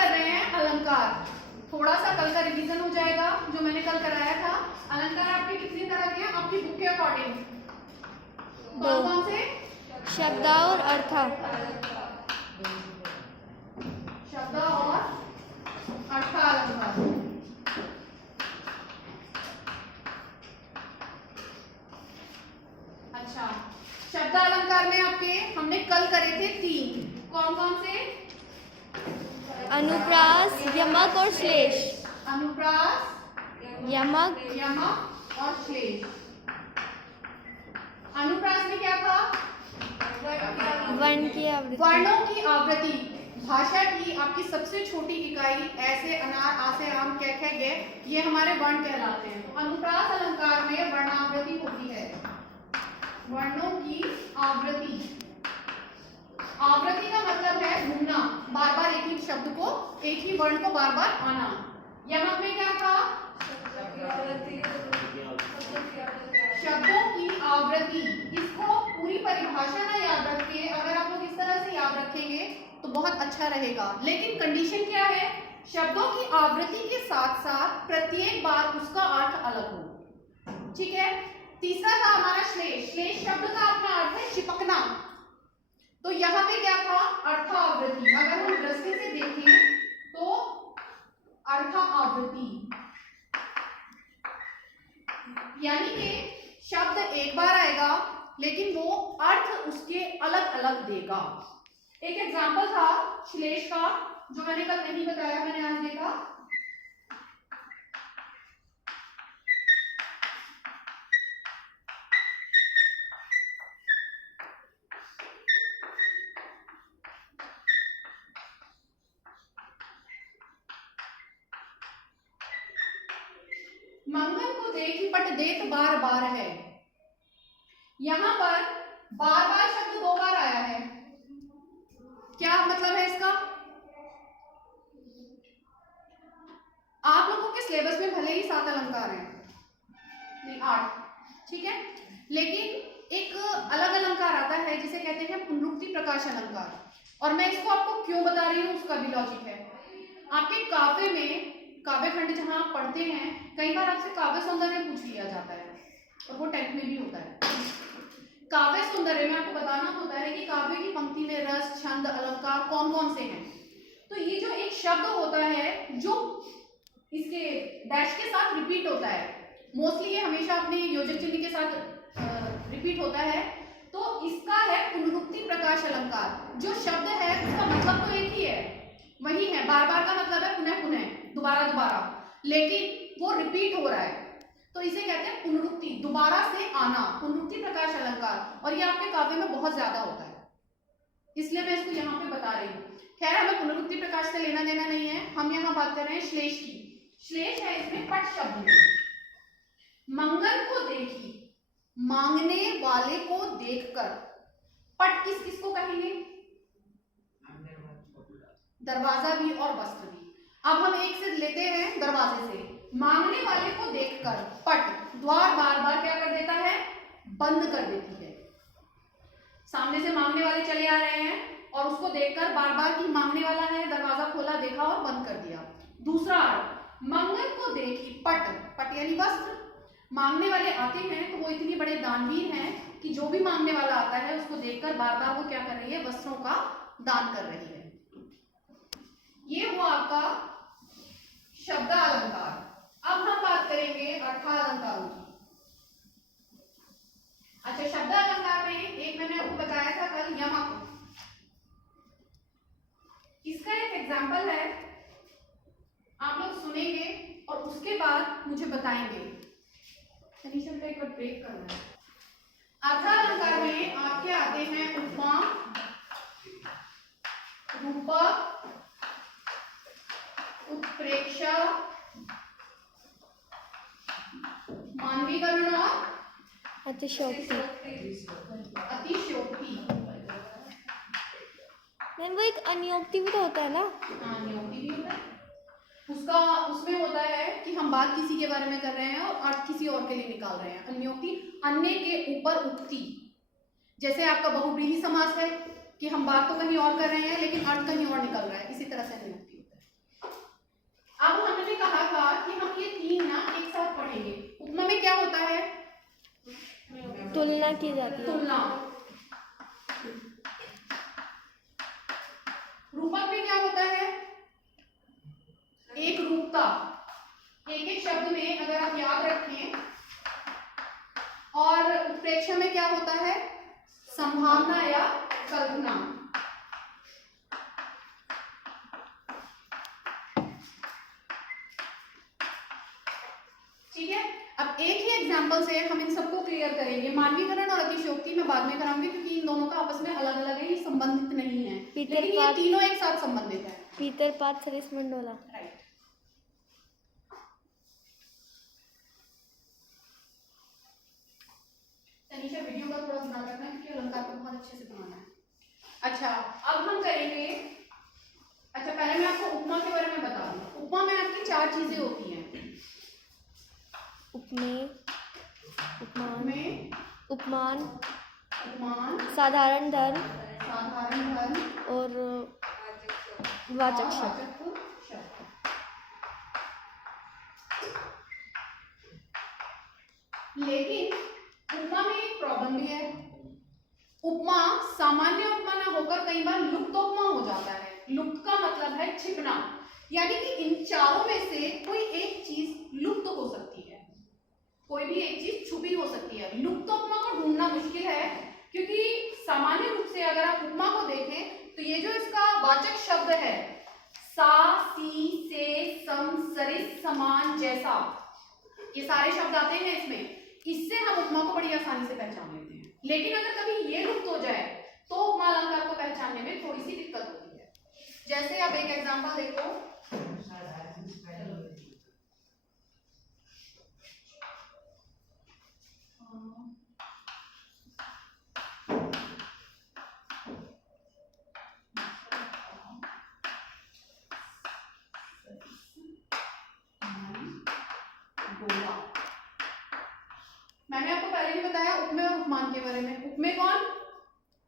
कर रहे हैं अलंकार। थोड़ा सा कल का रिवीजन हो जाएगा जो मैंने कल कराया था। अलंकार आपके कितने तरह के हैं आपकी बुक के अकॉर्डिंग? कौन कौन से? शब्द और अर्थ। शब्द और अर्थ अलंकार। अच्छा, शब्द अलंकार में आपके हमने कल करे थे 3। कौन कौन से? अनुप्रास, यमक और श्लेष। अनुप्रास, यमक, यमक और श्लेष। अनुप्रास में क्या था? वर्ण की आवृत्ति। वर्णों की आवृत्ति। भाषा की आपकी सबसे छोटी इकाई ऐसे अनार आसे आम कै खे गे, ये हमारे वर्ण कहलाते हैं। तो अनुप्रास अलंकार में वर्णावृत्ति होती है। वर्णों की आवृत्ति। आवृत्ति का मतलब है घूमना, बार बार एक ही शब्द को, एक ही वर्ण को बार बार आना। यमक में क्या था? शब्दों की आवृत्ति। इसको पूरी परिभाषा ना याद रखिए, अगर आप लोग इस तरह से याद रखेंगे तो बहुत अच्छा रहेगा। लेकिन कंडीशन क्या है? शब्दों की आवृत्ति के साथ साथ प्रत्येक बार उसका अर्थ अलग हो। ठीक है। तीसरा था हमारा श्लेष। श्लेष शब्द का अपना अर्थ है चिपकना। तो यहाँ पे क्या था? अर्थ आवृत्ति। अगर हम दृष्टि से देखें तो अर्थ आवृत्ति यानी कि शब्द एक बार आएगा लेकिन वो अर्थ उसके अलग अलग देगा। एक एग्जांपल था श्लेष का जो मैंने कल नहीं बताया, मैंने आज देखा। मंगल को देखी पट देख बार बार है। यहां पर बार बार शब्द 2 बार आया है। क्या मतलब है इसका? आप लोगों के सिलेबस में भले ही 7 अलंकार हैं, नहीं 8, ठीक है, लेकिन एक अलग अलंकार आता है जिसे कहते हैं पुनरुक्ति प्रकाश अलंकार। और मैं इसको आपको क्यों बता रही हूँ उसका भी लॉजिक है। आपके काव्य में, काव्य खंड जहां आप पढ़ते हैं, कई बार आपसे काव्य सौंदर्य पूछ लिया जाता है और वो 10th में भी होता है। काव्य सौंदर्य में आपको बताना होता है कि काव्य की पंक्ति में रस, छंद, अलंकार कौन कौन से हैं। तो ये जो एक शब्द होता है जो इसके डैश के साथ रिपीट होता है, मोस्टली ये हमेशा अपने योजक चिन्ह के साथ रिपीट होता है, तो इसका है पुनरुक्ति प्रकाश अलंकार। जो शब्द है उसका मतलब तो एक ही है, वही है, बार बार का मतलब है पुनः पुनः, दोबारा दोबारा, लेकिन वो रिपीट हो रहा है, तो इसे कहते हैं पुनरुक्ति, दोबारा से आना, पुनरुक्ति प्रकाश अलंकार। और ये आपके काव्य में बहुत ज्यादा होता है, इसलिए मैं इसको यहाँ पे बता रही हूँ। खैर, हमें पुनरुक्ति प्रकाश से लेना देना नहीं है, हम यहाँ बात कर रहे हैं श्लेष की। श्लेष है इसमें पट शब्द में। मंगल को देखी, मांगने वाले को देखकर। पट किस किस को कहेंगे? दरवाजा भी और वस्त्र भी। अब हम एक से लेते हैं दरवाजे से। मांगने वाले को देखकर पट, द्वार बार बार क्या कर देता है? बंद कर देती है। सामने से मांगने वाले चले आ रहे हैं और उसको देखकर बार बार कि मांगने वाला है, दरवाजा खोला, देखा और बंद कर दिया। दूसरा अर्थ, मंगल को देखी पट, पट यानी वस्त्र। मांगने वाले आते हैं तो वो इतनी बड़े दानवीर हैं कि जो भी मांगने वाला आता है उसको देखकर बार बार वो क्या कर रही है? वस्त्रों का दान कर रही है। ये हुआ आपका शब्द अलंकार। अब हम बात करेंगे अर्थालंकारों की। अच्छा, शब्द अलंकार में एक मैंने आपको बताया था कल, यमक। इसका एक एग्जाम्पल है, आप लोग सुनेंगे और उसके बाद मुझे बताएंगे। तनीषा बेटा एक बार ब्रेक करना है। अर्थालंकार में आपके आते हैं उपमा, रूपक, उत्प्रेक्षा, मानवीकरण और अतिशयोक्ति। अतिशयोक्ति। मैम वो एक अनियोक्ति भी तो होता है ना? हाँ, नियोक्ति भी होता है। उसमें होता है कि हम बात किसी के बारे में कर रहे हैं और अर्थ किसी और के लिए निकाल रहे हैं। अन्योक्ति, अन्य के ऊपर उक्ति। जैसे आपका बहुव्रीहि समास है कि हम बात तो कहीं और कर रहे हैं लेकिन अर्थ कहीं और निकल रहा है, इसी तरह से अन्योक्ति होता है। तुलना की जाती है। तुलना। रूपक में क्या होता है? एक रूपता। एक एक शब्द में अगर आप याद रखें, और उत्प्रेक्षा में क्या होता है? संभावना या कल्पना। ठीक है, अब एक ही एग्जांपल से हम इन सबको क्लियर करेंगे। मानवीकरण और अतिशयोक्ति में बाद में कराऊंगी, क्योंकि इन दोनों का आपस में अलग अलग है, ये संबंधित नहीं है, लेकिन ये तीनों एक साथ संबंधित है। पीतर पात सरिस मंडोला। राइट। तनीषा वीडियो का थोड़ा ध्यान रखना है, क्योंकि अलंकार को बहुत अच्छे से बनाना है। अच्छा, अब हम करेंगे। अच्छा, पहले मैं आपको उपमा के बारे में बता दूं। उपमा में आपकी 4 चीजें होती हैं। उपमेय, उपमान, उपमान, उपमान, साधारण धर्म और वाचक शब्द। लेकिन उपमा में एक प्रॉब्लम भी है। उपमा सामान्य उपमा ना होकर कई बार लुप्त उपमा हो जाता है। लुप्त का मतलब है छिपना, यानी कि इन चारों में से कोई एक चीज लुप्त हो सकती है, कोई भी एक चीज छुपी हो सकती है। लुप्त उपमा को ढूंढना मुश्किल है, क्योंकि सामान्य रूप से अगर आप उपमा को देखें तो ये जो इसका वाचक शब्द है, सा, सी, से, सम, सरिस, समान, जैसा, ये सारे शब्द आते हैं इसमें। इससे हम उपमा को बड़ी आसानी से पहचान लेते हैं। लेकिन अगर कभी ये लुप्त हो जाए तो उपमा अलंकार को पहचानने में थोड़ी सी दिक्कत होती है। जैसे आप एक एग्जांपल देखो, मैंने आपको पहले भी बताया उपमेय और उपमान के बारे में। उपमेय कौन?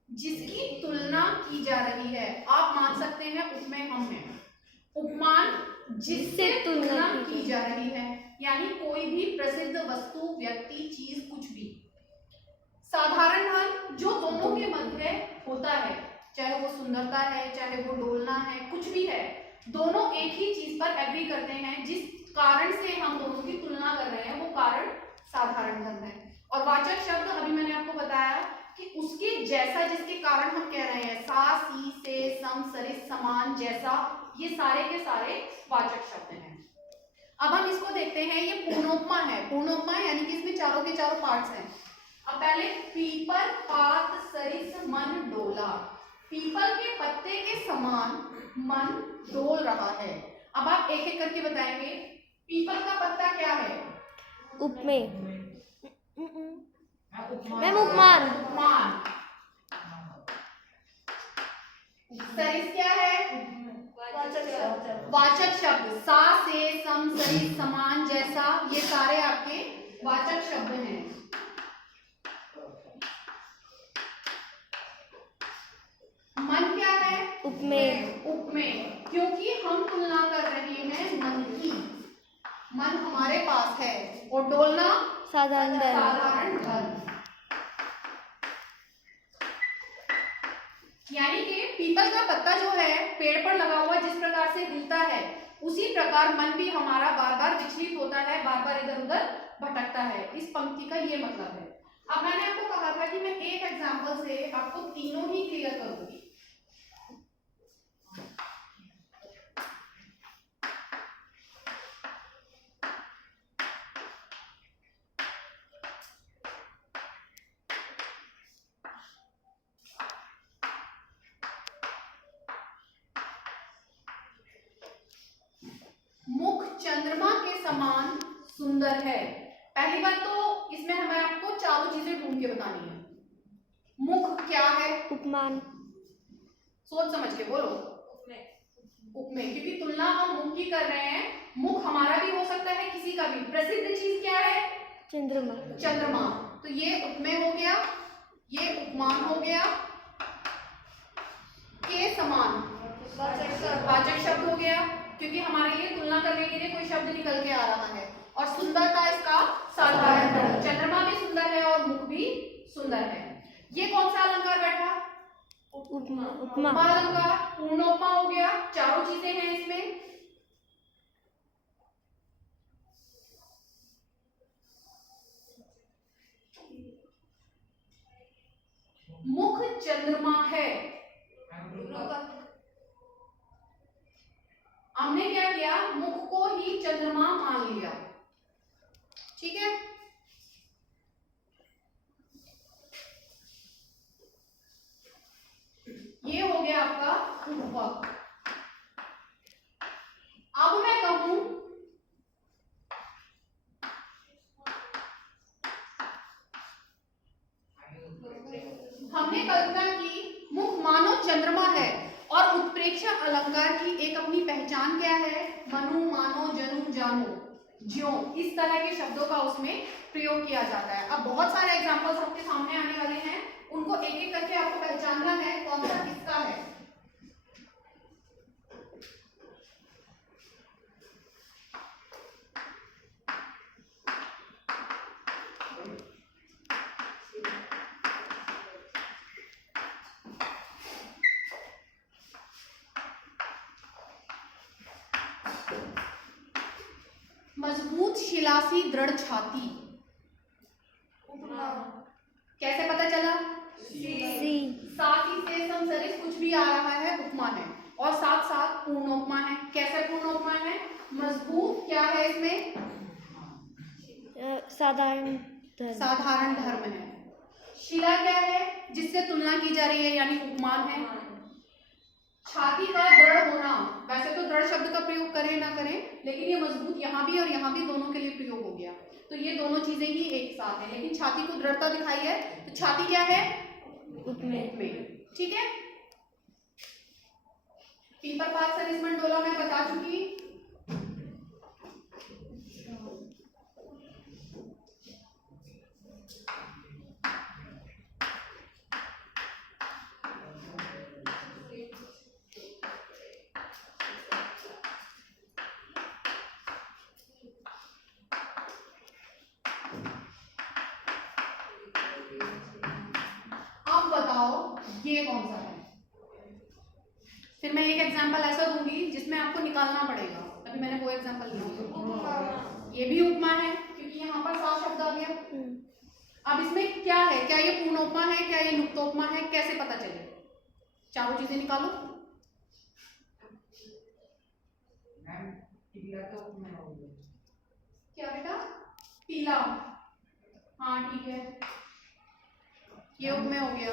जिसकी तुलना की जा रही है। आप मान सकते हैं उपमेय हम हैं। उपमान जिससे तुलना की जा रही है, यानी कोई भी प्रसिद्ध वस्तु, व्यक्ति, चीज, कुछ भी। साधारण धर्म जो दोनों के मध्य होता है, चाहे वो सुंदरता है, चाहे वो डोलना है, कुछ भी है, दोनों एक ही चीज पर एग्री करते हैं। जिस कारण से हम दोनों की तुलना कर रहे हैं वो कारण साधारण धर्म है। और वाचक शब्द अभी मैंने आपको बताया कि उसके जैसा, जिसके कारण हम कह रहे हैं, सा, सी, से, सम, सरिस, समान, जैसा, ये सारे के सारे वाचक शब्द हैं। अब हम इसको देखते हैं। ये पूर्णोपमा है। पूर्णोपमा यानी कि इसमें चारों के चारों पार्ट्स हैं। अब पहले पीपल, पात, सरिस, मन, डोला। पीपल के पत्ते के समान मन डोल रहा है। अब आप एक एक करके बताएंगे। पीपल का पत्ता क्या है? उपमेय। मैम उपमान। उपमान। सरिस क्या है? वाचक शब्द। सा, से, सम, सरिस, समान, जैसा, ये सारे आपके वाचक शब्द हैं। मन क्या है? उपमेय। उपमेय, क्योंकि हम तुलना कर रहे हैं मन की। मन हमारे पास है। और डोलना साधारण धर्म। साधारण धर्म। यानी कि पीपल का पत्ता जो है पेड़ पर लगा हुआ जिस प्रकार से हिलता है, उसी प्रकार मन भी हमारा बार बार विचलित होता है, बार बार इधर उधर भटकता है। इस पंक्ति का ये मतलब है। अब मैंने आपको कहा था कि मैं एक एग्जांपल से आपको तीनों ही क्लियर करूंगी। मुख चंद्रमा के समान सुंदर है। पहली बात तो इसमें हमें आपको चारों चीजें ढूंढ के बतानी है। मुख क्या है? उपमान। सोच समझ के बोलो। उपमेय, क्योंकि तुलना हम मुख की कर रहे हैं। मुख हमारा भी हो सकता है, किसी का भी। प्रसिद्ध चीज क्या है? चंद्रमा। चंद्रमा। तो ये उपमेय हो गया, ये उपमान हो गया। के समान वाचक शब्द हो गया, क्योंकि हमारे लिए तुलना करने के लिए कोई शब्द निकल के आ रहा है। और सुंदरता इसका साधारण धर्म। चंद्रमा भी सुंदर है और मुख भी सुंदर है। ये कौन सा अलंकार बैठा? उपमा उपमा उपमा अलंकार, पूर्णोपमा हो गया, चारों चीजें हैं इसमें। मुख चंद्रमा है। हमने क्या किया, मुख को ही चंद्रमा मान लिया, ठीक है। ये हो गया आपका उपपद। अब मैं कहूं हमने कल्पना की मुख मानो चंद्रमा है और उत्प्रेक्षा अलंकार की एक अपनी पहचान क्या है, मनु मानो जनु जानो ज्यों, इस तरह के शब्दों का उसमें प्रयोग किया जाता है। अब बहुत सारे एग्जांपल्स आपके सामने आने वाले हैं, उनको एक एक करके आपको पहचानना है कौन सा किसका है। मजबूत शिलासी दृढ़ छाती, कैसे पता चला? सी साथ ही से संसर्ग कुछ भी आ रहा है उपमा है, और साथ साथ पूर्णोपमा है। कैसे पूर्णोपमा है? मजबूत क्या है इसमें? साधारण धर्म साधारण धर्म है। शिला क्या है? जिससे तुलना की जा रही है, यानी उपमान है। छाती का दृढ़ होना, वैसे तो दृढ़ शब्द का प्रयोग करें ना करें, लेकिन ये मजबूत यहाँ भी और यहाँ भी दोनों के लिए प्रयोग हो गया, तो ये दोनों चीजें ही एक साथ है। लेकिन छाती को दृढ़ता दिखाई है, तो छाती क्या है? उपमेय, ठीक है। पीपर पात सरिस मंडोला मैं बता चुकी। अब बताओ ये कौन सा है? फिर मैं एक एग्जांपल ऐसा दूंगी जिसमें आपको निकालना पड़ेगा, अभी मैंने वो एग्जांपल दिया। ये भी उपमा है क्योंकि यहाँ पर सात शब्द आ गया। अब इसमें क्या है, क्या ये पूर्णोपमा है, क्या ये लुप्तोपमा है, कैसे पता चले? चारों चीजें निकालो। क्या बेटा? पीला, हाँ ठीक है, ये उपमेय हो गया।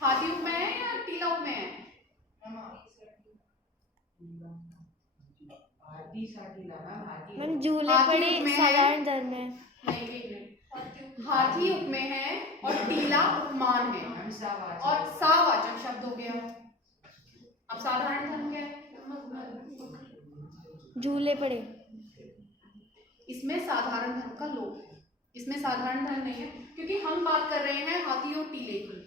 हाथी उपमेय है या टीला उपमेय है? मैम झूले हाथी पड़े उपमेय है। साधारण धर्म है। नहीं एक मिनट, हाथी उपमेय है और टीला उपमान है, और सावाचक शब्द हो गया। अब साधारण धर्म क्या है? झूले पड़े, इसमें साधारण धर्म का लोप है, इसमें साधारण धर्म नहीं है, क्योंकि हम बात कर रहे हैं हाथी और टीले की।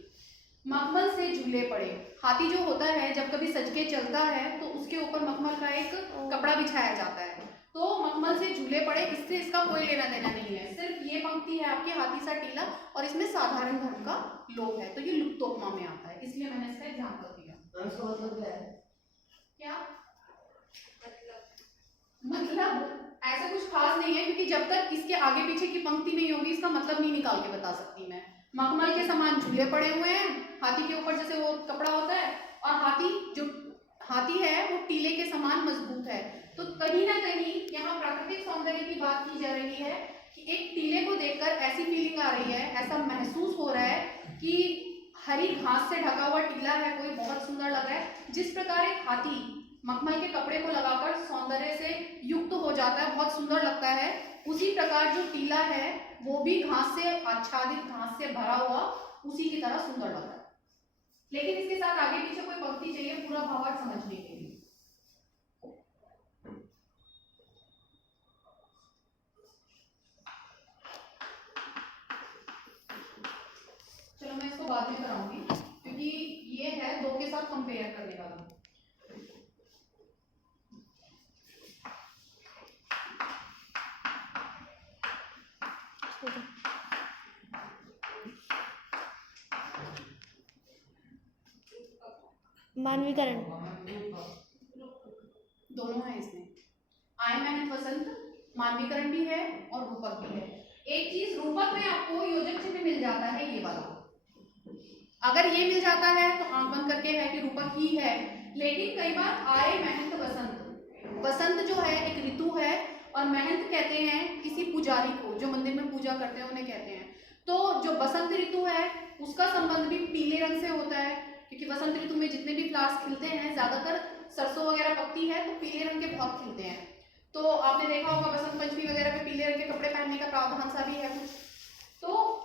मखमल से झूले पड़े, हाथी जो होता है जब कभी सज के चलता है तो उसके ऊपर मखमल का एक कपड़ा बिछाया जाता है, तो मखमल से झूले पड़े, इससे इसका कोई लेना देना नहीं है। सिर्फ ये पंक्ति है आपकी हाथी सा टीला, और इसमें साधारण धर्म का लोप है, तो ये लुप्तोपमा में आता है, इसलिए मैंने इसका एग्जाम्पल दिया। क्या मतलब ऐसा कुछ खास नहीं है, क्योंकि जब तक इसके आगे पीछे की पंक्ति नहीं होगी इसका मतलब नहीं निकाल के बता सकती मैं। मखमल के समान झूले पड़े हुए हैं, हाथी के ऊपर जैसे वो कपड़ा होता है, और हाथी है वो टीले के समान मजबूत है। तो कहीं ना कहीं यहाँ प्राकृतिक सौंदर्य की बात की जा रही है कि एक टीले को देखकर ऐसी फीलिंग आ रही है, ऐसा महसूस हो रहा है कि हरी घास से ढका हुआ टीला है कोई, बहुत सुंदर लग रहा है। जिस प्रकार एक हाथी मखमल के कपड़े को लगाकर सौंदर्य से युक्त हो जाता है, बहुत सुंदर लगता है, उसी प्रकार जो टीला है वो भी घास से आच्छादित, घास से भरा हुआ उसी की तरह सुंदर लगता है। लेकिन इसके साथ आगे पीछे कोई पंक्ति चाहिए पूरा भावार्थ समझने के लिए। चलो मैं इसको बाद में कराऊंगी, क्योंकि ये है दो के साथ कंपेयर करने वाला। मानवीकरण। दोनों है इसमें। आय मेहनत वसंत मानवीकरण भी है और रूपक भी है। एक चीज रूपक में आपको योजक चिन्ह मिल जाता है, ये वाला। अगर ये मिल जाता है तो आंख बंद करके है कि रूपक ही है। लेकिन कई बार आय मेहनत वसंत, वसंत जो है एक ऋतु है और मेहनत कहते हैं किसी पुजारी को, जो मंदिर में पूजा करते हैं उन्हें कहते हैं। तो जो बसंत ऋतु है उसका संबंध भी पीले रंग से होता है, क्योंकि बसंत ऋतु में जितने भी फ्लावर्स खिलते हैं, ज्यादातर सरसों वगैरह पकती है तो पीले रंग के बहुत खिलते हैं। तो आपने देखा होगा बसंत पंचमी वगैरह पे पीले रंग के कपड़े पहनने का प्रावधान सा भी है कुछ। तो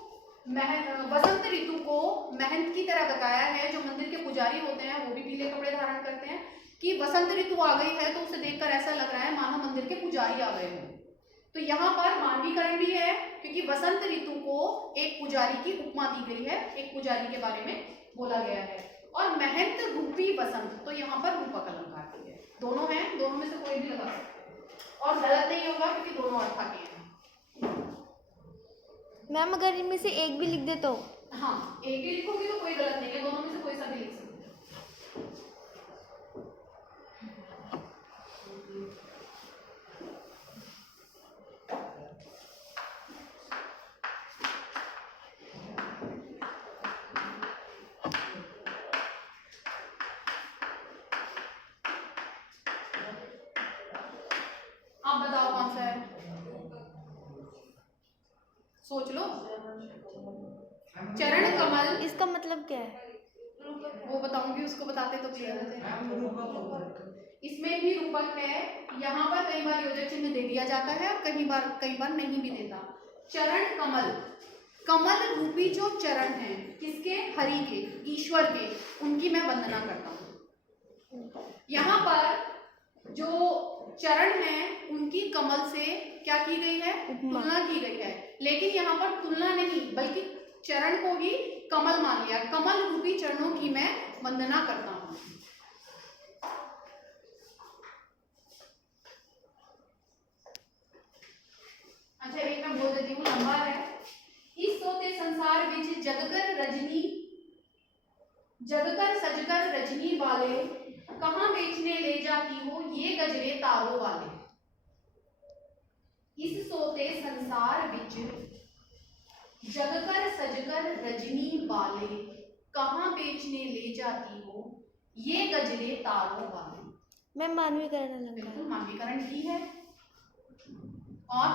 बसंत ऋतु को मेहनत की तरह बताया है। जो मंदिर के पुजारी होते हैं वो भी पीले कपड़े धारण करते हैं कि बसंत ऋतु आ गई है, तो उसे देखकर ऐसा लग रहा है मानो मंदिर के पुजारी आ गए हों। तो यहाँ पर मानवीकरण भी है, क्योंकि बसंत ऋतु को एक पुजारी की उपमा दी गई है, एक पुजारी के बारे में बोला गया है। और मेहनत रूपी बसंत, तो यहाँ पर रूपक अलंकार भी है। दोनों हैं, दोनों में से कोई भी लगा सकते हैं और गलत नहीं होगा, क्योंकि दोनों अर्थ आते हैं। मैम अगर इनमें से एक भी लिख दे तो? हाँ, एक भी लिखोगे तो कोई गलत नहीं है, दोनों में से कोई सा भी लिख सकते हो। आप बताओ कौन सा है, सोच लो। चरण कमल, इसका मतलब क्या है? वो बताऊंगी, उसको बताते तो क्लियर हो जाए। इसमें भी रूपक है। यहाँ पर कई बार योजक चिन्ह दे दिया जाता है और कई बार नहीं भी देता। चरण कमल, कमल रूपी जो चरण है किसके? हरि के, ईश्वर के, उनकी मैं वंदना करता हूँ। यहाँ पर जो चरण है उनकी कमल से क्या की गई है? तुलना की गई है। लेकिन यहाँ पर तुलना नहीं, बल्कि चरण को ही कमल मान लिया। कमल रूपी चरणों की मैं वंदना करता हूँ। अच्छा, एक मैं बोल देती हूँ, लंबा है। इस सोते संसार विच जगकर सजकर रजनी वाले, कहाँ बेचने ले जाती हो ये गजरे तारों वाले। इस सोते संसार विच जगकर सजकर रजनी वाले, कहाँ बेचने ले जाती हो ये गजरे तारों वाले। मैं मानवीकरण अलंकार। बिल्कुल मानवीकरण भी है और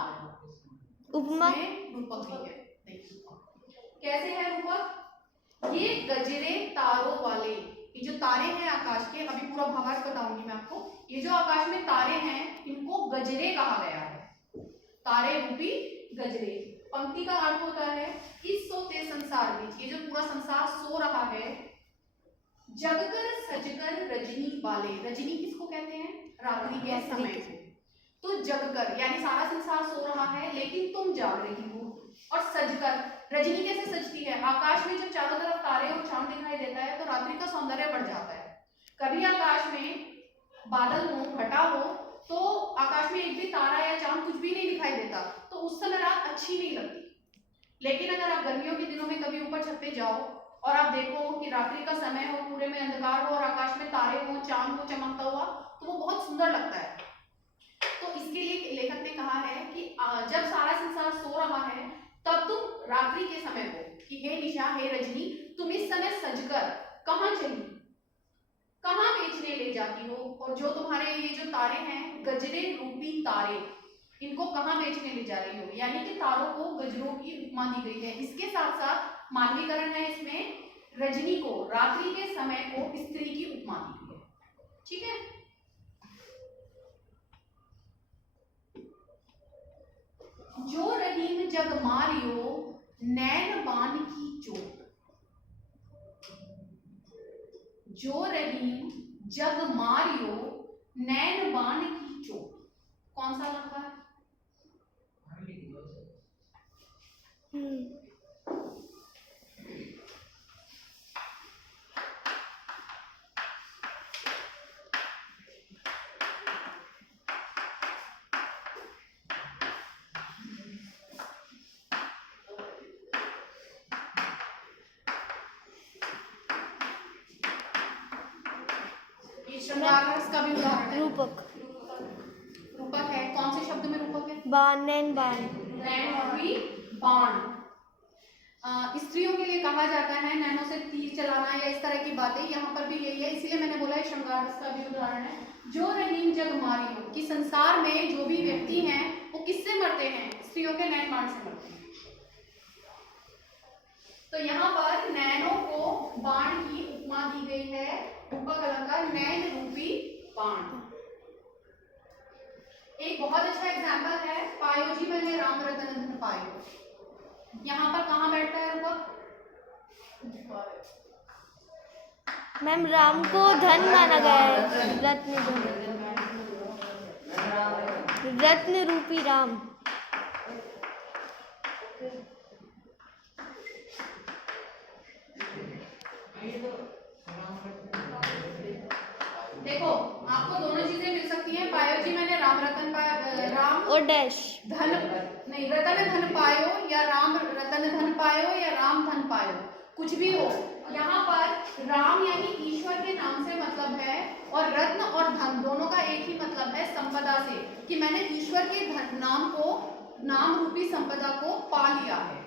उपमा रूपक भी है। कैसे है रूपक? ये गजरे तारों वाले, ये जो तारे हैं आकाश के, अभी पूरा भावार्थ बताऊंगी मैं आपको। ये जो आकाश में तारे हैं इनको गजरे कहा गया है, तारे रूपी गजरे। पंक्ति का अर्थ होता है इस सोते संसार में, ये जो पूरा संसार सो रहा है, जगकर सजकर रजनी वाले। रजनी किसको कहते हैं? रात्रि के समय को। तो जगकर यानी सारा संसार सो रहा है लेकिन तुम जाग रही हो। और सजकर, रजनी कैसे सजती है? आकाश में जब चारों तरफ तारे और चांद दिखाई देता है तो रात्रि का सौंदर्य बढ़ जाता है। कभी आकाश में बादल हो, घटा हो, तो आकाश में एक भी तारा या चांद कुछ भी नहीं दिखाई देता, तो उस समय रात अच्छी नहीं लगती। लेकिन अगर आप गर्मियों के दिनों में कभी ऊपर छत पे जाओ और आप देखो कि रात्रि का समय हो, पूरे में अंधकार हो और आकाश में तारे हो, चांद हो चमकता हुआ, तो वो बहुत सुंदर लगता है। तो इसके लिए लेखक ने कहा है कि जब सारा संसार सो रहा है तब तुम रात्रि के समय को कि हे निशा, हे रजनी, तुम इस समय सजकर कहाँ चली, कहाँ बेचने ले जाती हो। और जो तुम्हारे ये जो तारे हैं, गजरे रूपी तारे, इनको कहाँ बेचने ले जा रही हो। यानी कि तारों को गजरों की उपमा दी गई है। इसके साथ साथ मानवीकरण है इसमें, रजनी को, रात्रि के समय को स्त्री की उपमा दी गई है। ठीक है, जो रहीम जग मारियो नैन बान की चोट, जो रहीम जग मारियो नैन बान की चोट, कौन सा लगता है? श्रृंगार रस का भी उदाहरण है। रूपक। रूपक है, कौन से शब्द में रूपक है? बाण, नैन बाण। नैन रूपी बाण। स्त्रियों के लिए कहा जाता है नैनों से तीर चलाना या इस तरह की बातें, यहाँ पर भी यही है, इसीलिए मैंने बोला है श्रृंगार रस का भी उदाहरण है। जो रहीम जग मारी हो, कि संसार में जो भी व्यक्ति हैं वो किससे मरते हैं? स्त्रियों के नैन बाण से मरते हैं। तो यहाँ पर नैनों को बाण की उपमा दी गई है, रूपक अलंकार नैन रूपी बाण। एक बहुत अच्छा एग्जाम्पल है, पायो जी मैंने राम रतन धन पायो। यहाँ पर कहाँ बैठता है रूपक? मैम राम को धन माना गया है, रत्न धन, रत्न रूपी राम। देखो आपको दोनों चीजें मिल सकती हैं, पायो जी मैंने राम रतन राम और डैश धन नहीं, रतन धन पायो या राम रतन धन पायो या राम धन पायो, कुछ भी हो। यहाँ पर राम यानी ईश्वर के नाम से मतलब है, और रत्न और धन दोनों का एक ही मतलब है संपदा से, कि मैंने ईश्वर के नाम को, नाम रूपी संपदा को पा लिया है।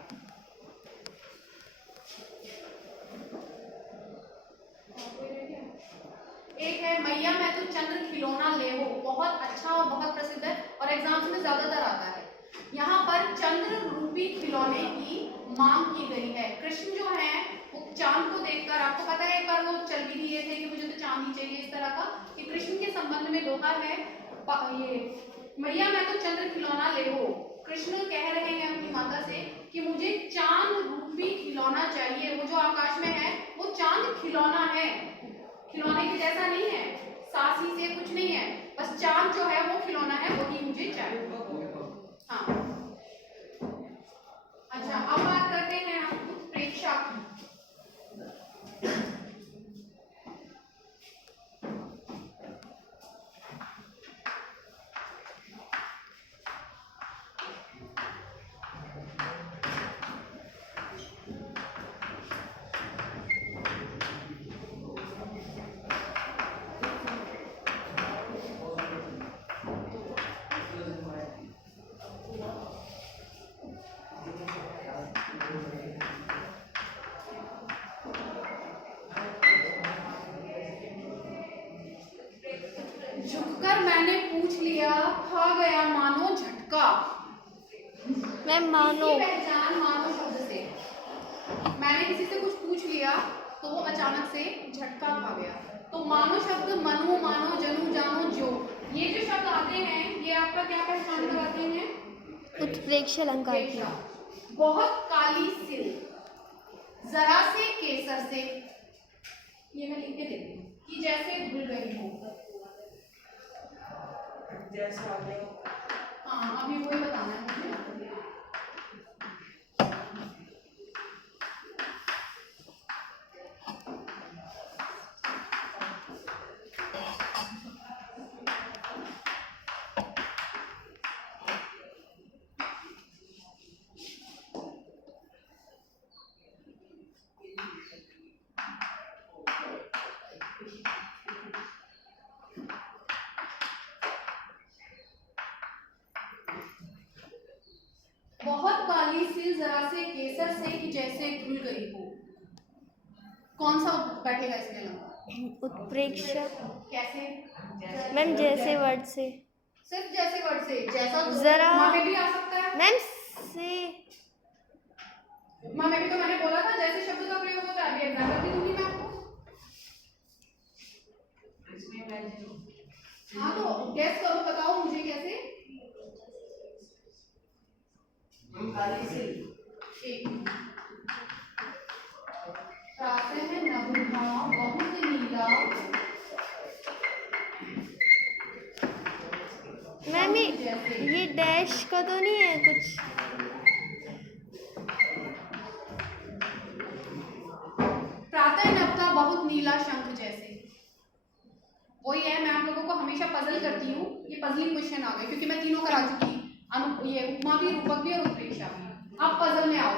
एक है मैया मैं तो चंद्र खिलौना ले हो, बहुत अच्छा और बहुत प्रसिद्ध है और एग्जाम्स में ज्यादातर आता है। यहाँ पर चंद्र रूपी खिलौने की मांग की गई है। कृष्ण जो है वो चांद को देखकर, आपको पता है एक बार वो चल भी दिए थे कि मुझे तो चांद ही चाहिए, इस तरह का, कि कृष्ण के संबंध में दोहा है ये मैया मैं तो चंद्र खिलौना ले हो। कृष्ण कह रहे हैं अपनी माता से कि मुझे चांद रूपी खिलौना चाहिए, वो जो आकाश में है वो चांद खिलौना है, खिलौने के जैसा नहीं है, सासी से कुछ नहीं है, बस चांद जो है वो खिलौना है, वही मुझे चाहिए। हाँ अच्छा, अब बात करते हैं हम उत्प्रेक्षा की। झुककर मैंने पूछ लिया, खा गया मानो झटका। मैम मानो, इसकी पहचान मानो शब्द से, मैंने किसी से कुछ पूछ लिया तो वो अचानक से झटका खा गया। तो मानो शब्द मनु, मानो, जनु, जानो, जो, ये जो शब्द आते हैं ये आपका क्या पहचान कराते हैं? उत्प्रेक्षा अलंकार की। बहुत काली सिल, जरा से केसर से, ये मैं लिख के देती हूँ कि जैसे धुल गई हो। हाँ अभी वही बताना है मुझे। बहुत काली सी जरा से केसर से कि जैसे धुल गई हो, कौन सा बैठेगा इसमें लंबा? उत्प्रेक्षा। कैसे? मैम जैसे वर्ड से। सिर्फ जैसे वर्ड से, जैसा जरा माँ में भी आ सकता है। मैम से, माँ में भी तो मैंने बोला था जैसे शब्द का प्रयोग होता है, अभी एग्जाम्पल भी दूंगी मैं आपको। हाँ तो गैस करो, बताओ मुझे कैसे। रास्ते में नभुभा बहुत नीला। मैम ये डैश का तो नहीं है कुछ? प्रातः नभ का बहुत नीला शंख जैसे, वही है। मैं आप लोगों को हमेशा पजल करती हूँ, ये पजलिंग क्वेश्चन आ गए क्योंकि मैं तीनों करा चुकी, ये उपमा भी, रूपक भी और उत्प्रेक्षा भी। अब पजल में आओ।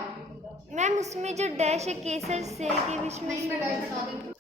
मैम उसमें जो डैश है केसर से के बीच में, नहीं मैं डैश हटा देती हूँ।